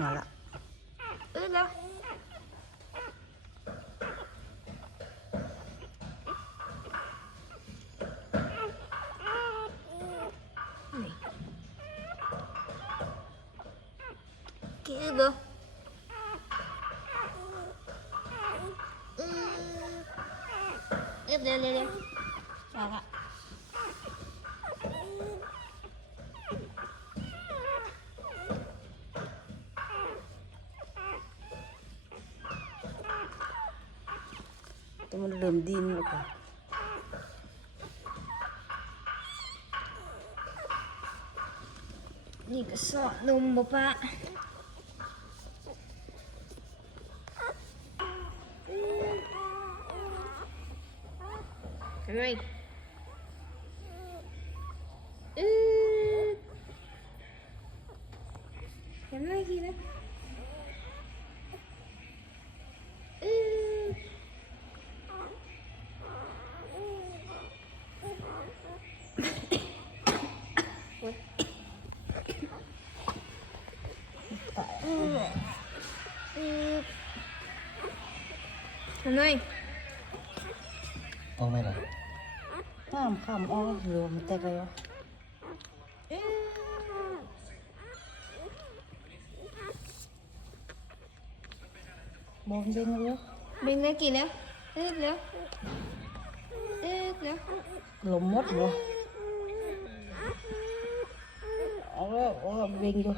好了，嗯。了，给吧，哎不得， แต่มันเริ่มดินแล้วค่ะนี่ก็สอดนมบ่ปะเฮ้ยอึบเห็นไหมทีนะ Thằng ơi Ô mày rồi Không, không, ô rùa mà tê rồi Bốn bên nữa. Bên nữa kì nữa. Tết nữa. Tết nữa. Lồng mất rồi Ô, ô, bên rồi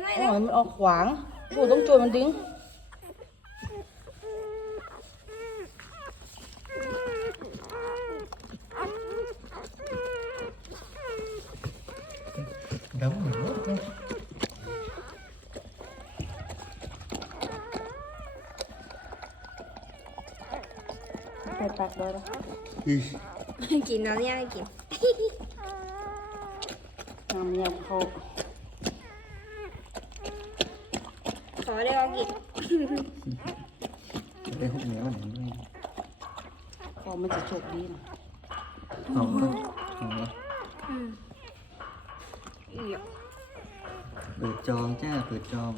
ไหนกี่อันไหน เอา แล้ว ให้มันออกขวางโอ้ต้องช่วยมันดิ้ง đấm mình mất thôi ไปตักเลยนะ กินน้ำยากิน น้ำเนี่ยเขา อได้ออกอีกได้หกเหนียวหนึ่งด้วยพอมันจะจบดีนะสองก็สอก็อืมอีก เปิดจองจ้า เปิดจอง